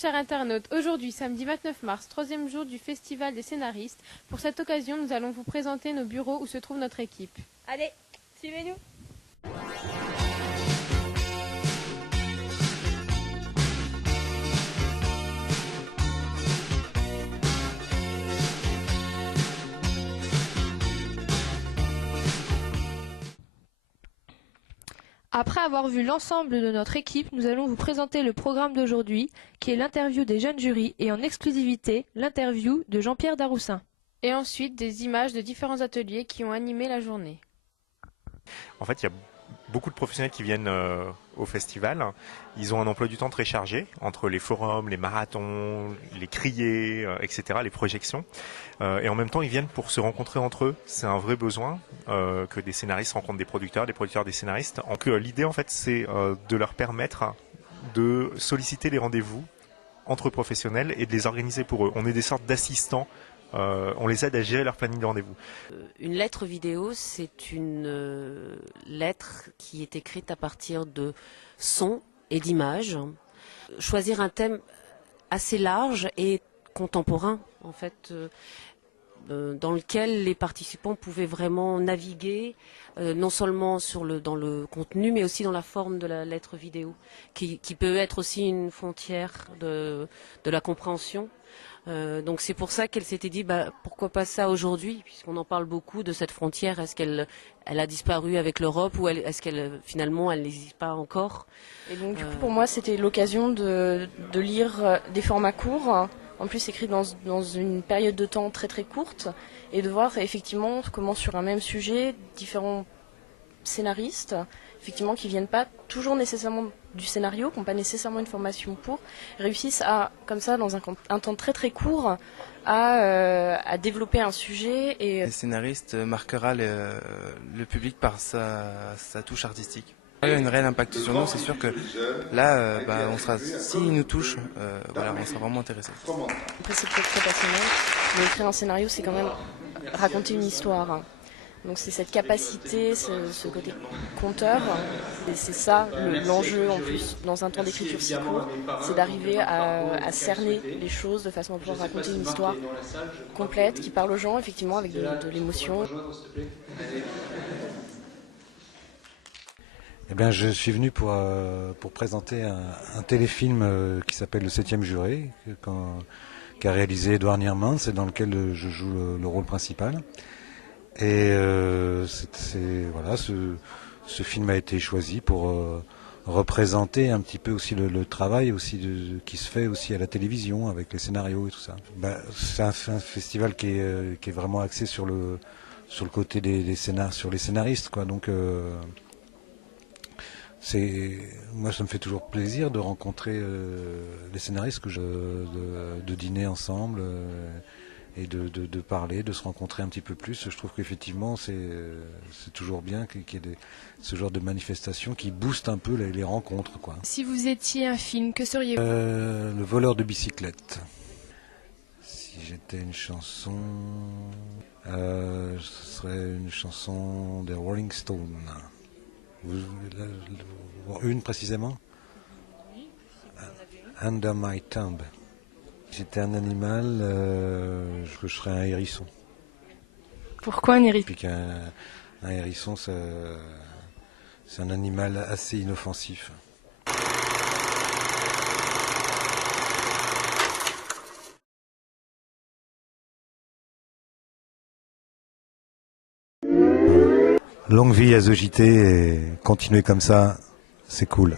chers internautes, aujourd'hui, samedi 29 mars, troisième jour du Festival des scénaristes. Pour cette occasion, nous allons vous présenter nos bureaux où se trouve notre équipe. Allez, suivez-nous. Après avoir vu l'ensemble de notre équipe, nous allons vous présenter le programme d'aujourd'hui, qui est l'interview des jeunes jurys et en exclusivité, l'interview de Jean-Pierre Daroussin. Et ensuite, des images de différents ateliers qui ont animé la journée. En fait, il y a beaucoup de professionnels qui viennent au festival. Ils ont un emploi du temps très chargé entre les forums, les marathons, les criers, etc., les projections. Et en même temps, ils viennent pour se rencontrer entre eux. C'est un vrai besoin que des scénaristes rencontrent des producteurs des scénaristes. Donc, l'idée, en fait, c'est de leur permettre de solliciter les rendez-vous entre professionnels et de les organiser pour eux. On est des sortes d'assistants. On les aide à gérer leur planning de rendez-vous. Une lettre vidéo, c'est une lettre qui est écrite à partir de sons et d'images. Choisir un thème assez large et contemporain, en fait, dans lequel les participants pouvaient vraiment naviguer, non seulement dans le contenu, mais aussi dans la forme de la lettre vidéo, qui peut être aussi une frontière de la compréhension. Donc c'est pour ça qu'elle s'était dit pourquoi pas ça aujourd'hui, puisqu'on en parle beaucoup de cette frontière. Est-ce qu'elle a disparu avec l'Europe ou est-ce qu'elle finalement elle n'existe pas encore? Et donc du coup pour moi c'était l'occasion de lire des formats courts, en plus écrits dans une période de temps très très courte, et de voir effectivement comment sur un même sujet différents scénaristes, effectivement qui viennent pas toujours nécessairement du scénario, qui n'ont pas nécessairement une formation pour, réussissent à, comme ça, dans un temps très très court, à développer un sujet. Et le scénariste marquera le public par sa touche artistique. Il y a un réel impact sur nous, c'est sûr que là, s'il nous touche, on sera vraiment intéressé. Après c'est peut-être très passionnant, mais écrire un scénario c'est quand même raconter une histoire. Donc c'est cette capacité, ce côté conteur, et c'est ça l'enjeu en plus dans un temps d'écriture si court, c'est d'arriver à cerner les choses de façon à pouvoir raconter une histoire complète qui parle aux gens effectivement avec de l'émotion. Eh bien, je suis venu pour présenter un téléfilm qui s'appelle Le 7e juré, qu'a réalisé Edouard Niermans, et dans lequel je joue le rôle principal. Et ce film a été choisi pour représenter un petit peu aussi le travail aussi qui se fait aussi à la télévision avec les scénarios et tout ça. C'est un festival qui est vraiment axé sur le côté des scénars, sur les scénaristes, quoi. Donc moi ça me fait toujours plaisir de rencontrer les scénaristes de dîner ensemble. Et de parler, de se rencontrer un petit peu plus. Je trouve qu'effectivement c'est toujours bien qu'il y ait ce genre de manifestations qui boostent un peu les rencontres, quoi. Si vous étiez un film, que seriez-vous? Le voleur de bicyclette. Si j'étais une chanson, ce serait une chanson des Rolling Stones. Une précisément? Under My Thumb. Si j'étais un animal, je serais un hérisson. Pourquoi un hérisson? Puis un hérisson, c'est un animal assez inoffensif. Longue vie à The JT et continuer comme ça, c'est cool.